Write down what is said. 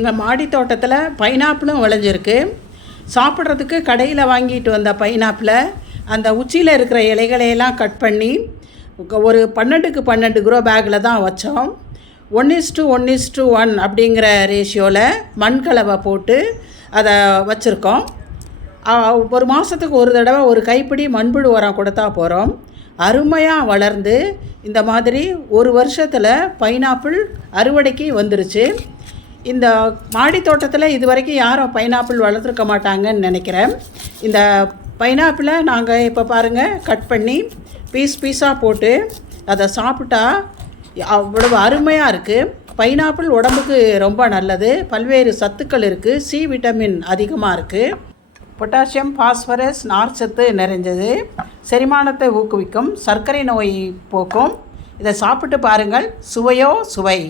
எங்கள் மாடி தோட்டத்தில் பைனாப்பிளும் விளைஞ்சிருக்கு. சாப்பிட்றதுக்கு கடையில் வாங்கிட்டு வந்த பைனாப்பிளை அந்த உச்சியில் இருக்கிற இலைகளையெல்லாம் கட் பண்ணி ஒரு பன்னெண்டுக்கு பன்னெண்டு குரோ பேக்கில் தான் வச்சோம். One is to one is to one அப்படிங்கிற ரேஷியோவில் மண்கலவை போட்டு அதை வச்சுருக்கோம். ஒரு மாதத்துக்கு ஒரு தடவை ஒரு கைப்பிடி மண்புழு உரம் கொடுத்தா போகிறோம் அருமையாக வளர்ந்து இந்த மாதிரி ஒரு வருஷத்தில் பைனாப்பிள் அறுவடைக்கு வந்துருச்சு. இந்த மாடி தோட்டத்தில் இது வரைக்கும் யாரும் பைனாப்பிள் வளர்த்துருக்க மாட்டாங்கன்னு நினைக்கிறேன். இந்த பைனாப்பிளை நாங்கள் இப்போ பாருங்கள் கட் பண்ணி பீஸ் பீஸாக போட்டு அதை சாப்பிட்டா அவ்வளவு அருமையாக இருக்குது பைனாப்பிள் உடம்புக்கு ரொம்ப நல்லது. பல்வேறு சத்துக்கள் இருக்குது சி விட்டமின் அதிகமாக இருக்குது பொட்டாசியம் பாஸ்பரஸ் நார்ச்சத்து நிறைஞ்சது. செரிமானத்தை ஊக்குவிக்கும். சர்க்கரை நோய் போக்கும். இதை சாப்பிட்டு பாருங்கள். சுவையோ சுவை.